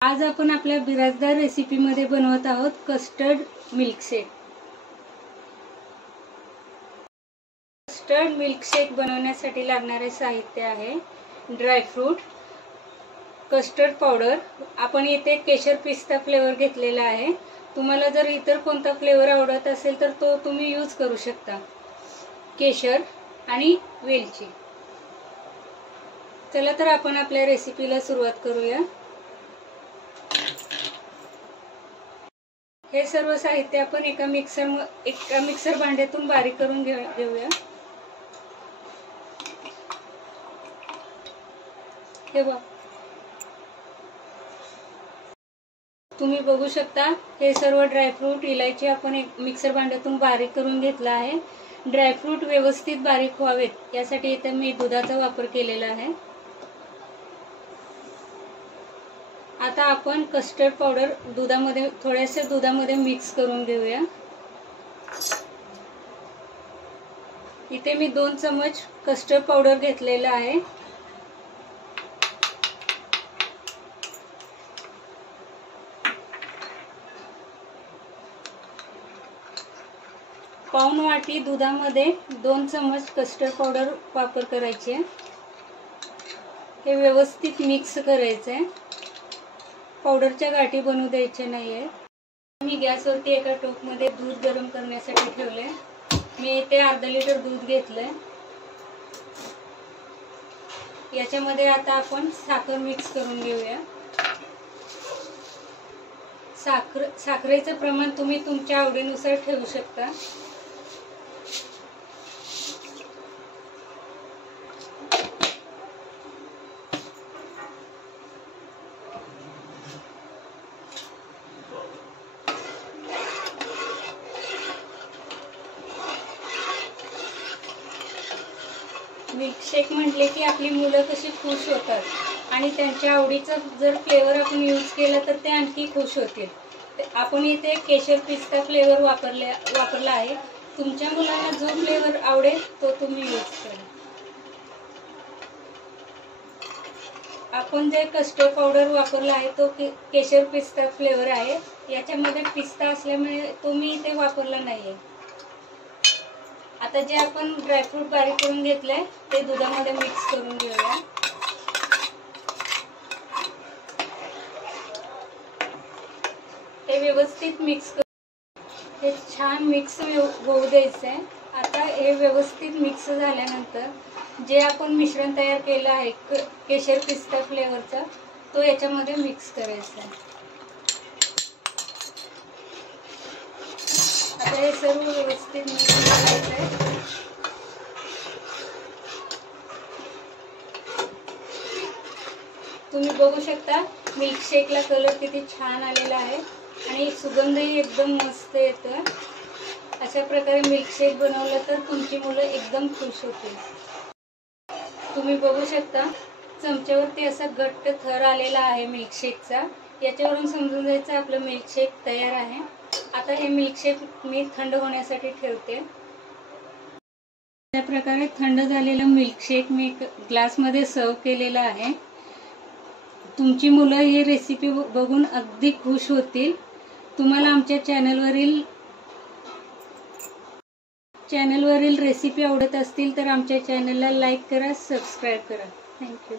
आज आपण आपल्या बिराजदार रेसिपीमध्ये बनवत आहोत कस्टर्ड मिल्कशेक। कस्टर्ड मिल्कशेक बनवण्यासाठी लागणारे साहित्य आहे ड्रायफ्रूट, कस्टर्ड पावडर। आपण इथे केशर पिस्ता फ्लेवर घेतलेला आहे। तुम्हाला जर इतर कोणता फ्लेवर आवडत असेल तर तो तुम्ही यूज करू शकता। केशर आणि वेलची। चला तर आपण आपल्या रेसिपीला सुरुवात करूया। हे सर्व साहित्य आपण एका मिक्सर भांड्यातून बारीक करून घेऊया। हे बघा, तुम्ही बघू शकता हे सर्व ड्रायफ्रूट, इलायची आपण एक मिक्सर भांड्यातून बारीक करून घेतला आहे। ड्रायफ्रूट व्यवस्थित बारीक व्हावेत यासाठी इथे मी दुधाचा वापर केलेला आहे। आता आपण कस्टर्ड पावडर थोडेसे दुधामध्ये मिक्स करून घेऊया। इथे मी 2 चमच कस्टर्ड पावडर घेतलेला आहे। पाऊण वाटी दुधामध्ये 2 चमच कस्टर्ड पावडर वापर करायचे। हे व्यवस्थित मिक्स करायचे। पावडरच्या गाठी बनवू द्यायचे नाहीये। मी गॅसवरती एका टोपमध्ये दूध गरम करण्यासाठी ठेवले। मी इथे अर्धा लिटर दूध घेतलंय। याच्यामध्ये आता आपण साखर मिक्स करून घेऊया। साखरेचं प्रमाण तुम्ही तुमच्या आवडीनुसार ठेवू शकता। मिल्कशेक म्हटले की आपली मुलं कशी खुश होतात आणि त्यांच्या आवडीचा जर फ्लेवर आपण यूज केला तर ते आणखी खुश होतील। आपण इथे केशर पिस्ता फ्लेवर वापरला आहे। तुमच्या मुलांना जो फ्लेवर आवडेल तो तुम्ही यूज करा। आपण जे कस्टर्ड पावडर वापरला आहे तो केशर पिस्ता फ्लेवर आहे। याच्यामध्ये पिस्ता असल्यामुळे तो मी इथे वापरला नाहीये। आता जे आपण ड्रायफ्रूट बारीक करून घेतले ते दुधामध्ये मिक्स करून घेऊया। हे व्यवस्थित मिक्स हे छान मिक्स होऊ द्यायचे। आता हे व्यवस्थित मिक्स झाल्यानंतर जे आपण मिश्रण तयार केलं आहे केशर पिस्ता फ्लेवरचा तो याच्यामध्ये मिक्स करायचा। आता हे सर्व व्यवस्थित मिक्स करायचं आहे। तुम्ही बघू शकता मिल्कशेकला कलर किती छान आलेला आहे आणि सुगंधही एकदम मस्त येतो। अशा प्रकारे मिल्कशेक बनवलं तर तुमची मुलं एकदम खुश होतील। तुम्ही बघू शकता चमच्यावरती असा घट्ट थर आलेला आहे मिल्कशेकचा। याच्यावरून समजून जायचं आपलं मिल्कशेक तयार आहे। आता हे मिल्कशेक मी थंड होण्यासाठी ठेवते। अशा प्रकारे थंड झालेलं मिल्कशेक मी ग्लासमध्ये सर्व केलेलं आहे। तुमची मुलं ही रेसिपी बघून अगदी खुश होतील। तुम्हाला आमच्या चॅनलवरील रेसिपी आवडत असतील तर आमच्या चॅनलला लाईक करा, सबस्क्राईब करा। थँक्यू।